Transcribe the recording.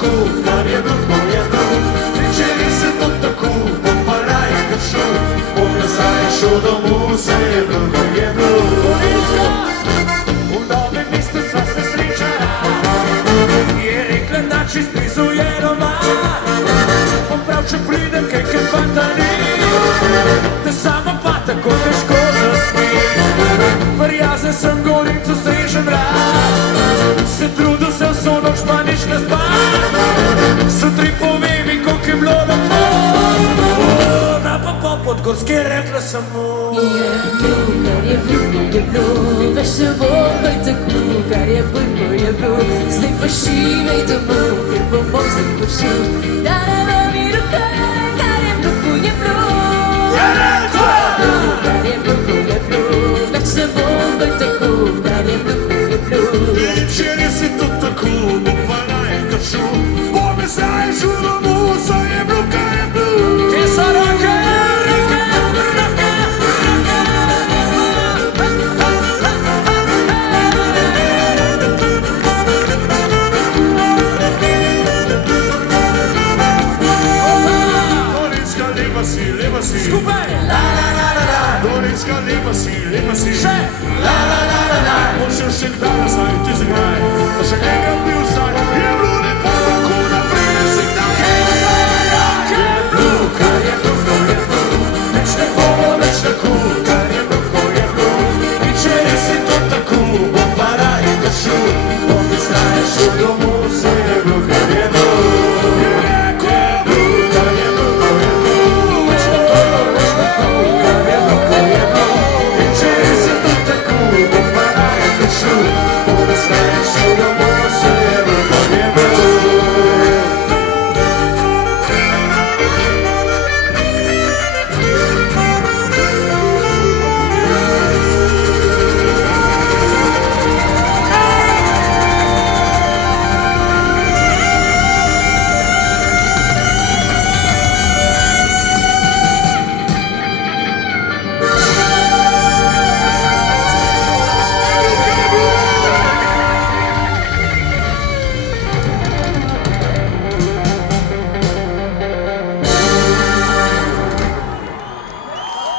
Kar je bil, večeri se to tako, bom pa raje kar šel, bom nazaj šel domov, saj je bil, kar je bil. V novem mestu sva se srečala, je rekla, da čist blizu je doma. Bom prav, če pridem, kaj fanta ni, da sama pa tako težko zasmiš. Prijazen sem Gorencu, strežen rad, se trudil sem vso noč, pa nič ne spam. Sutri povej mi, koliko je bilo lepo, na pa Podgorski rekla sem mu. Je bil, kar je bil, veš se bo kaj tako, kar je bil, zdaj pa šivej domov, ker bom zdaj pošil. Da ne bo mi roka, kar je bil, Je rekla! Kar je bil, veš se bo kaj tako, kar je bil. Večeri se to tako, bom pa raje kar šel, bom nazaj šel domov, saj je bil, kar je bil. Kje so roke? Lepa si, Skupaj! La la la la la, Gorenska lepa si, Še! La la la la la, bom šel še kdaj nazaj, če se graj, pa še enkrat bil